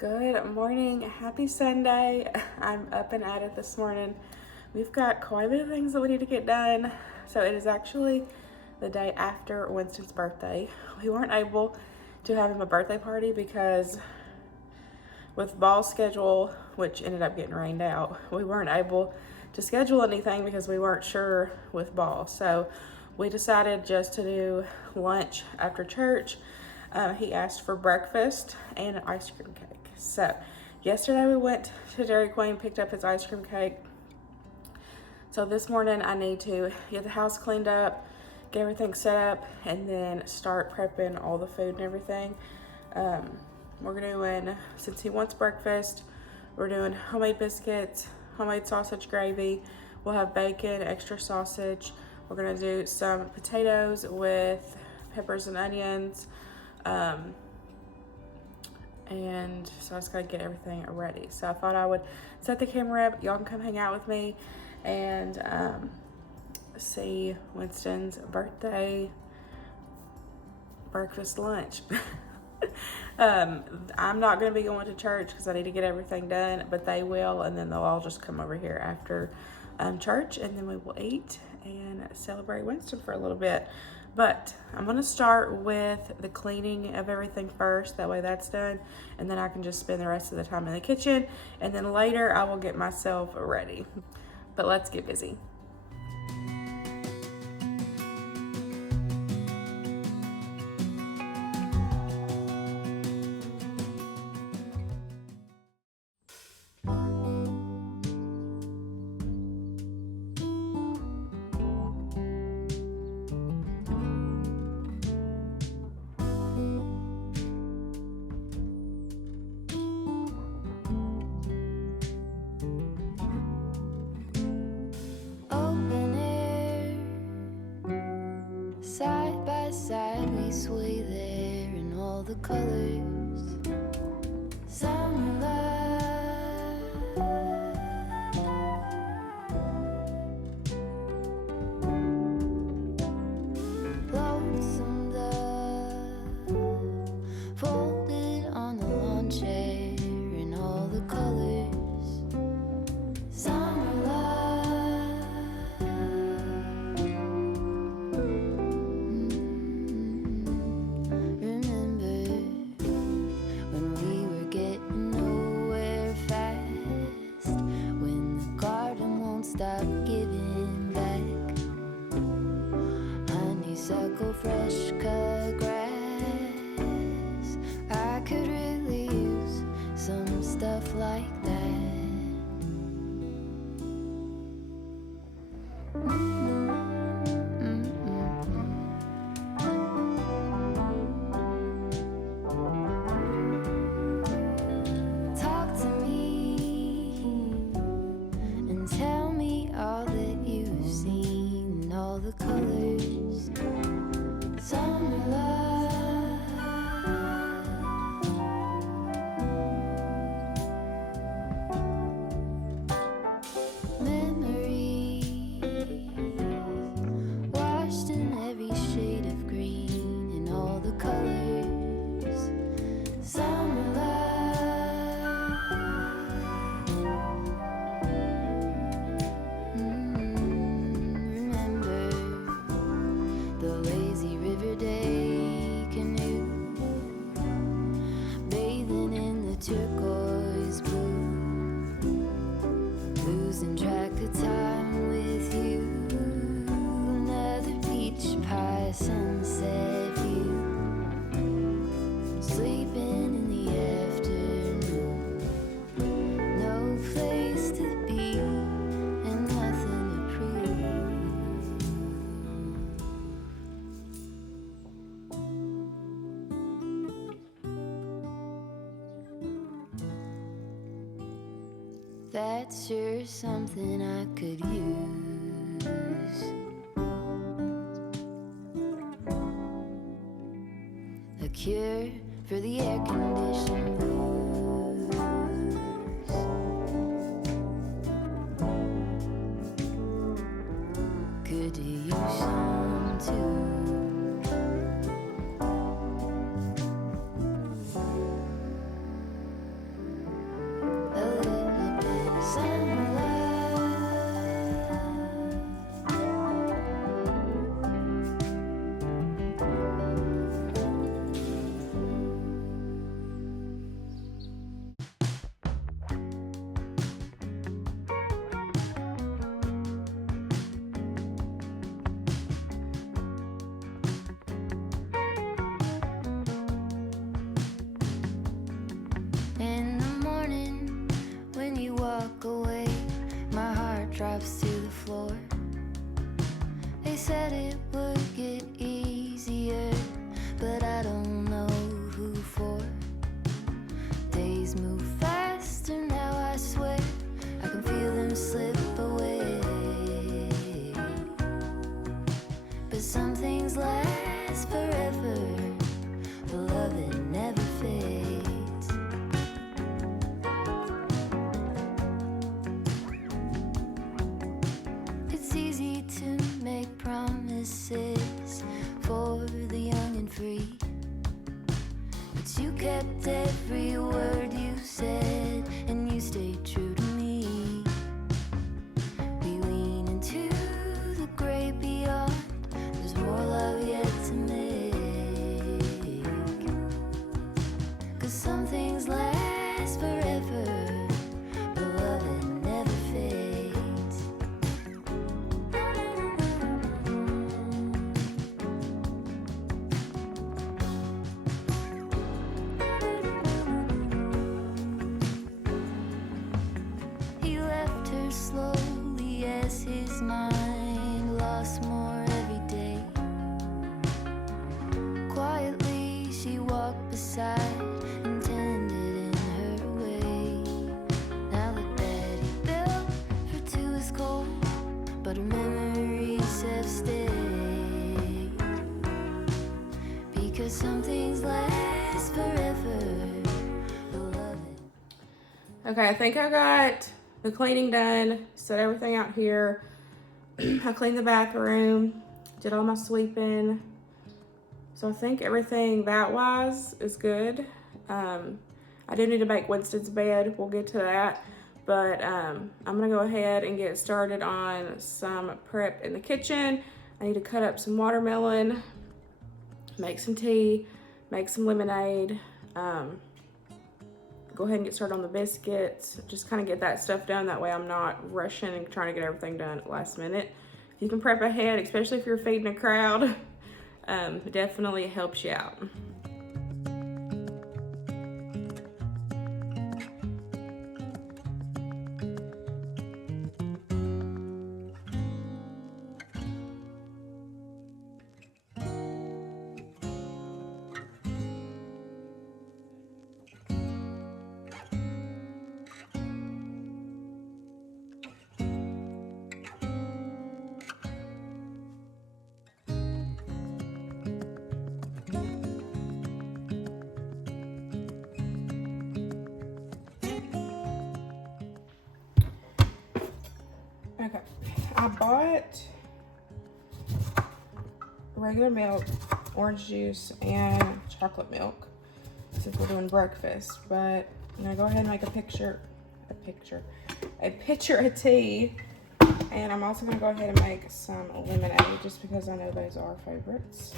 Good morning, happy Sunday. I'm up and at it this morning. We've got quite a bit of things that we need to get done. So it is actually the day after Winston's birthday. We weren't able to have him a birthday party because with ball's schedule, which ended up getting rained out, we weren't able to schedule anything because we weren't sure with ball. So we decided just to do lunch after church. He asked for breakfast and an ice cream cake. So yesterday we went to Dairy Queen, picked up his ice cream cake. So this morning I need to get the house cleaned up, get everything set up, and then start prepping all the food and everything. We're doing, since he wants breakfast, we're doing homemade biscuits, homemade sausage gravy. We'll have bacon, extra sausage. We're gonna do some potatoes with peppers and onions. And so I just gotta get everything ready. So I thought I would set the camera up. Y'all can come hang out with me and see Winston's birthday breakfast lunch. I'm not gonna be going to church because I need to get everything done, but they will, and then they'll all just come over here after church, and then we will eat and celebrate Winston for a little bit. But I'm gonna start with the cleaning of everything first, that way that's done, and then I can just spend the rest of the time in the kitchen, and then later I will get myself ready. But let's get busy. Side by side we sway there in all the colors. Summer love, lonesome dove, folded on the lawn chair in all the colors. Summer love. Stop giving back. Honeysuckle, fresh cut grass. I could really use some stuff like that. Talk to me and tell me all that you've seen and all the colors. Summer love, memories washed in every shade of green and all the colors. Summer love. Turquoise blue, losing track of time with you. Another peach pie sunset view, sleeping in the afternoon. No place to be and nothing to prove. That's sure something I could use. A cure for the air-conditioned blues. Could use some too. drops to the floor. They said it would get easier, but I don't know who for. Days move faster now, I swear. I can feel them slip away. But some things last forever. The love that never fades. It's easy to make promises for the young and free, but you kept every word you said, and you stayed true to me. We lean into the great beyond. There's more love yet to make. 'Cause some things last forever. The love that never fades. He left her slowly as his mind lost more every day. Quietly she walked beside and tended in her way. Now the bed he built for two is cold, but her memories have stayed. Because some things last forever. The love that Okay, I think I got the cleaning done, set everything out here. I cleaned the bathroom, did all my sweeping. So I think everything that wise is good. I do need to make Winston's bed. We'll get to that. But I'm gonna go ahead and get started on some prep in the kitchen. I need to cut up some watermelon, make some tea, make some lemonade. Go ahead and get started on the biscuits. Just kind of get that stuff done. That way I'm not rushing and trying to get everything done at last minute. If you can prep ahead, especially if you're feeding a crowd, it definitely helps you out. Okay, I bought regular milk, orange juice, and chocolate milk since we're doing breakfast. But I'm gonna go ahead and make a pitcher of tea, and I'm also gonna go ahead and make some lemonade just because I know those are favorites.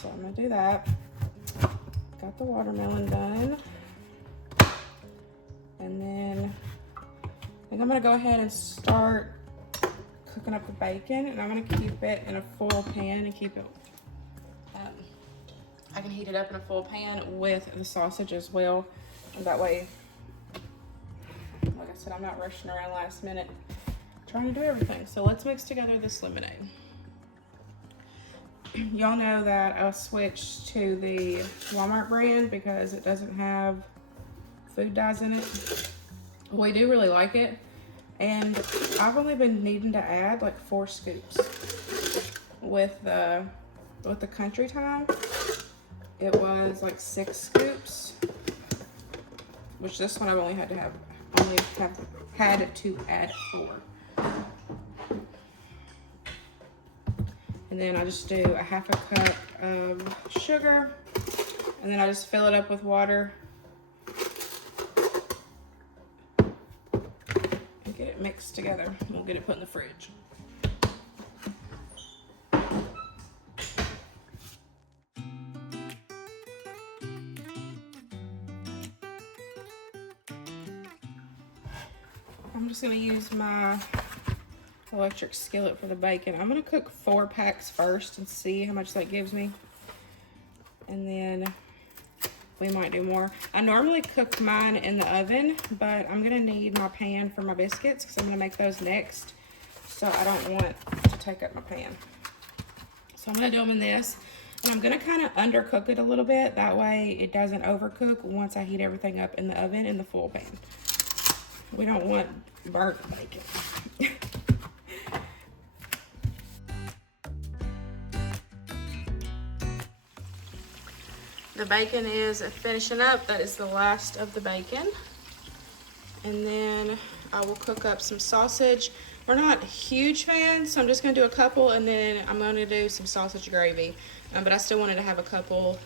So I'm gonna do that. Got the watermelon done, and then I think I'm gonna go ahead and start cooking up the bacon, and I'm gonna keep it in a full pan and keep it, I can heat it up in a full pan with the sausage as well. And that way, like I said, I'm not rushing around last minute trying to do everything. So let's mix together this lemonade. Y'all know that I switched to the Walmart brand because it doesn't have food dyes in it. We do really like it, and I've only been needing to add like 4 scoops. With the Country Time, it was like 6 scoops, which this one I've only had to add 4. And then I just do a half a cup of sugar, and then I just fill it up with water. Get it mixed together. We'll get it put in the fridge. I'm just gonna use my electric skillet for the bacon. I'm gonna cook 4 packs first and see how much that gives me. And then we might do more. I normally cook mine in the oven, but I'm gonna need my pan for my biscuits because I'm gonna make those next. So I don't want to take up my pan. So I'm gonna do them in this. And I'm gonna kind of undercook it a little bit. That way it doesn't overcook once I heat everything up in the oven in the full pan. We don't want burnt bacon. The bacon is finishing up. That is the last of the bacon. And then I will cook up some sausage. We're not huge fans, so I'm just gonna do a couple, and then I'm gonna do some sausage gravy. But I still wanted to have a couple,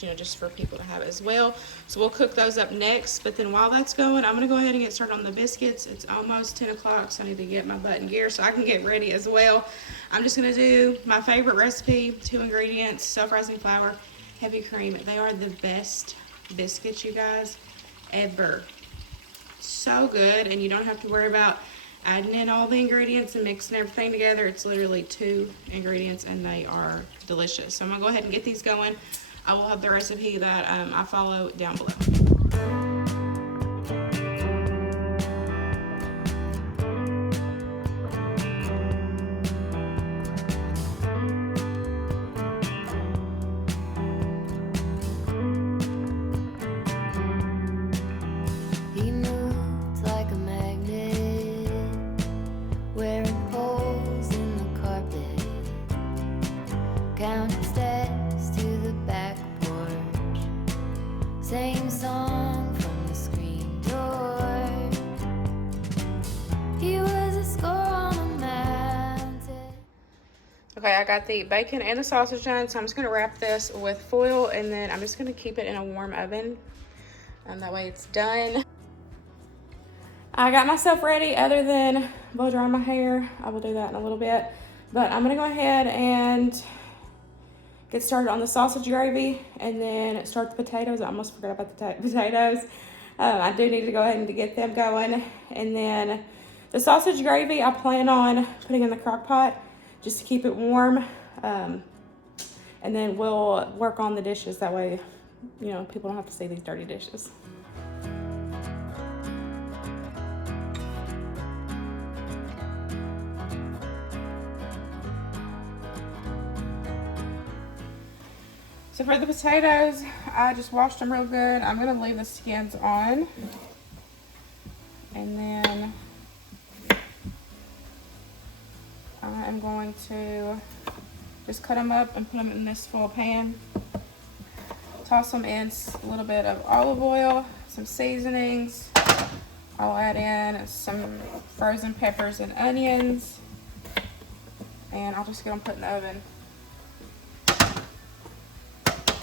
you know, just for people to have as well. So we'll cook those up next. But then while that's going, I'm gonna go ahead and get started on the biscuits. It's almost 10 o'clock, so I need to get my butt in gear so I can get ready as well. I'm just gonna do my favorite recipe, 2 ingredients, self-rising flour, heavy cream. They are the best biscuits, you guys, ever. So good, and you don't have to worry about adding in all the ingredients and mixing everything together. It's literally 2 ingredients and they are delicious. So I'm gonna go ahead and get these going. I will have the recipe that I follow down below. He moved like a magnet, wearing holes in the carpet, counting steps to the back porch, same song from the screen door. He was a score on a mountain. Okay, I got the bacon and the sausage done, so I'm just gonna wrap this with foil, and then I'm just gonna keep it in a warm oven, and that way it's done. I got myself ready other than blow drying my hair. I will do that in a little bit. But I'm gonna go ahead and get started on the sausage gravy and then start the potatoes. I almost forgot about the potatoes. I do need to go ahead and get them going. And then the sausage gravy I plan on putting in the crock pot just to keep it warm. And then we'll work on the dishes. That way, you know, people don't have to see these dirty dishes. So for the potatoes, I just washed them real good. I'm gonna leave the skins on. And then I am going to just cut them up and put them in this full pan. Toss them in a little bit of olive oil, some seasonings. I'll add in some frozen peppers and onions. And I'll just get them put in the oven.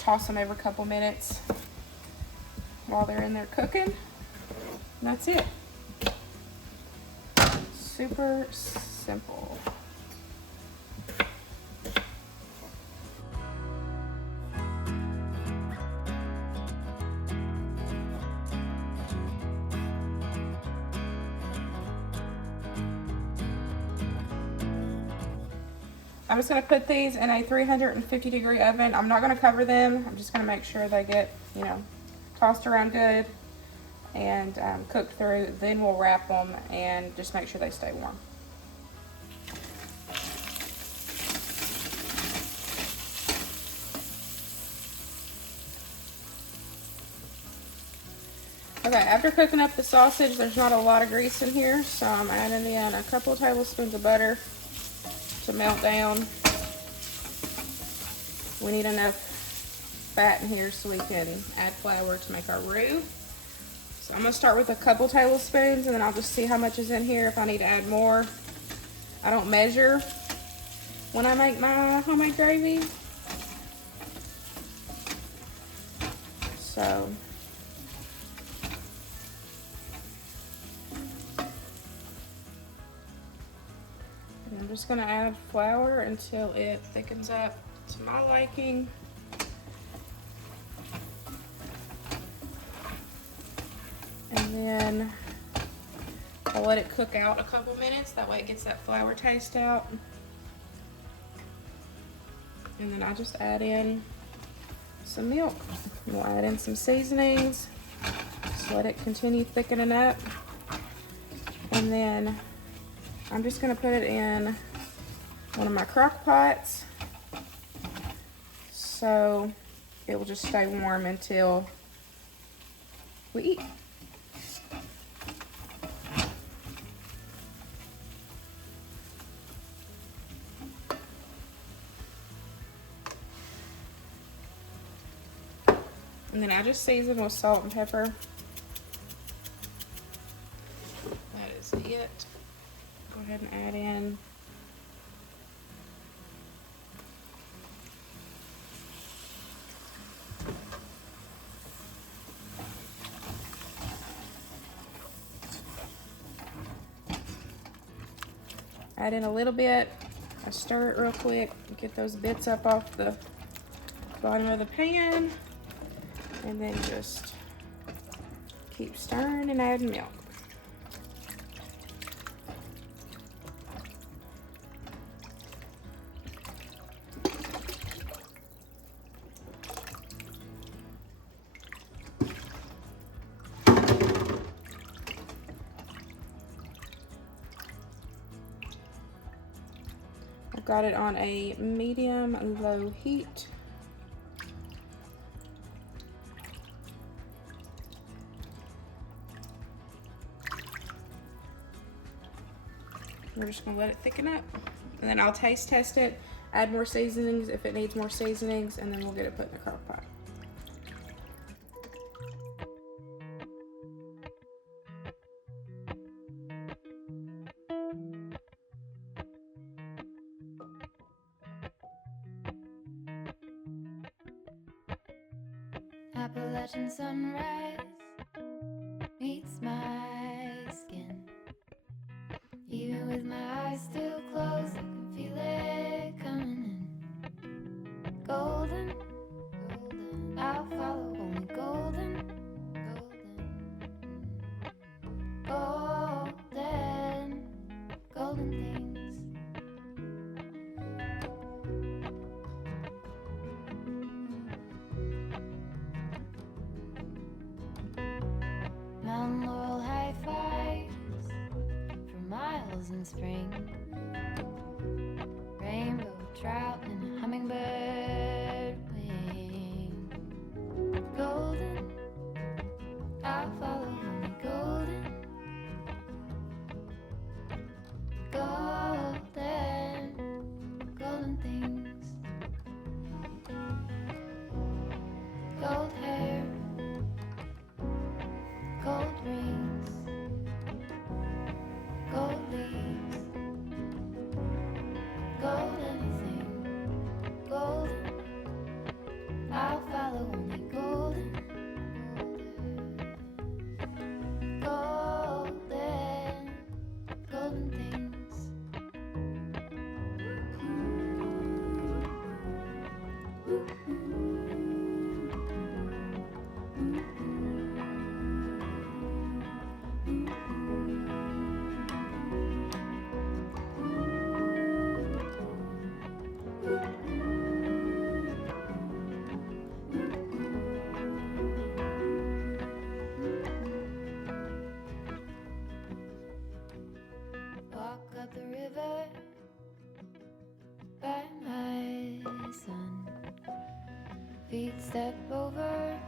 Toss them every couple minutes while they're in there cooking. And that's it. Super simple. I'm just going to put these in a 350-degree oven. I'm not going to cover them. I'm just going to make sure they get, you know, tossed around good and cooked through. Then we'll wrap them and just make sure they stay warm. Okay, after cooking up the sausage, there's not a lot of grease in here, so I'm adding in a couple of tablespoons of butter to melt down. We need enough fat in here so we can add flour to make our roux. So I'm gonna start with a couple tablespoons and then I'll just see how much is in here if I need to add more. I don't measure when I make my homemade gravy. So I'm just going to add flour until it thickens up to my liking. And then I'll let it cook out a couple minutes. That way it gets that flour taste out. And then I just add in some milk. We'll add in some seasonings. Just let it continue thickening up. And then I'm just gonna put it in one of my crock pots so it will just stay warm until we eat. And then I just season with salt and pepper. That is it. Go ahead and add in a little bit. I stir it real quick, get those bits up off the bottom of the pan, and then just keep stirring and adding milk. I've got it on a medium-low heat. We're just gonna let it thicken up. And then I'll taste test it, add more seasonings if it needs more seasonings, and then we'll get it put in the crock pot. Appalachian sunrise meets my skin. Even with my eyes still closed, I can feel it coming in. Golden, golden, I'll follow only golden, golden, golden, golden things. Mountain laurel high fives for miles in spring. Rainbow trout and a hummingbird wing. Golden, I'll follow only golden, golden, golden things. Gold hair, gold rings, gold leaves, gold anything, golden, I'll follow only golden, golden, golden things. Walk up the river by my son. Feet step over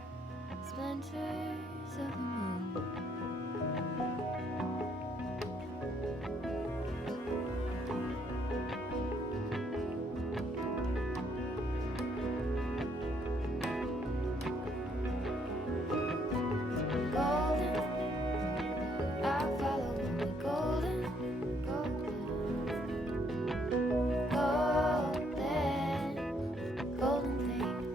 splinters of the moon. Golden, I'll follow only golden, golden, golden, golden things.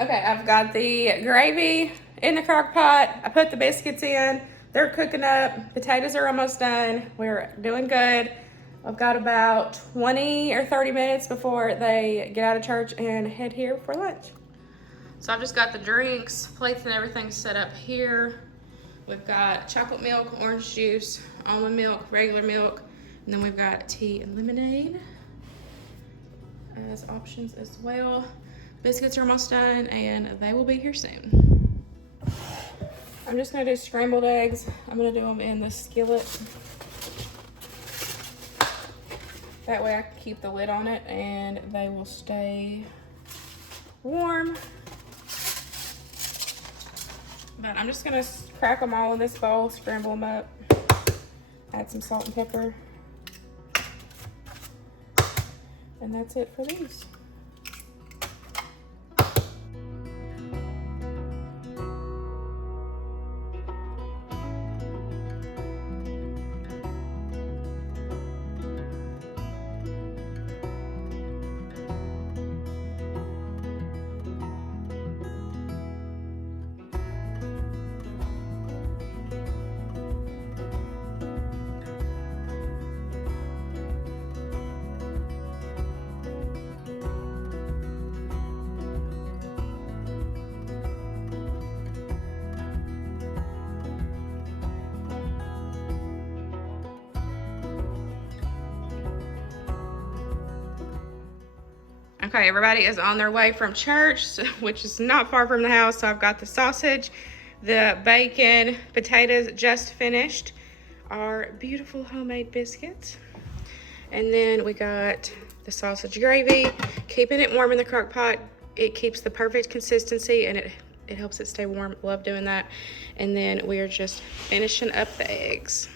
Okay, I've got the gravy in the crock pot. I put the biscuits in. They're cooking up. Potatoes are almost done. We're doing good. I've got about 20 or 30 minutes before they get out of church and head here for lunch. So I've just got the drinks, plates and everything set up here. We've got chocolate milk, orange juice, almond milk, regular milk, and then we've got tea and lemonade as options as well. Biscuits are almost done and they will be here soon. I'm just gonna do scrambled eggs. I'm gonna do them in the skillet. That way I can keep the lid on it and they will stay warm. But I'm just gonna crack them all in this bowl, scramble them up, add some salt and pepper. And that's it for these. Okay, everybody is on their way from church, which is not far from the house. So I've got the sausage, the bacon, potatoes just finished, our beautiful homemade biscuits. And then we got the sausage gravy, keeping it warm in the crock pot. It keeps the perfect consistency and it helps it stay warm. Love doing that. And then we are just finishing up the eggs.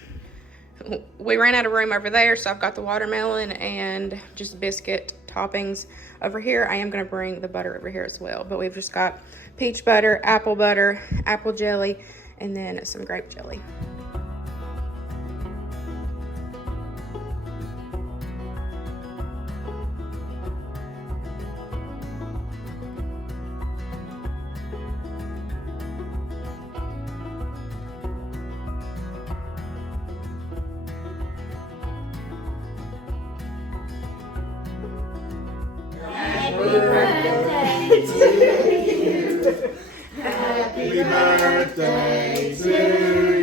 We ran out of room over there, so I've got the watermelon and just biscuit toppings over here. I am going to bring the butter over here as well, but we've just got peach butter, apple jelly, and then some grape jelly. Happy birthday to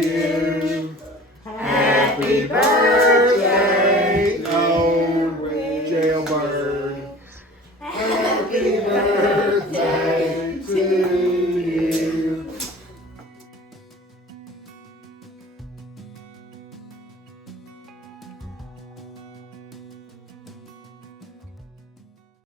you. Happy birthday.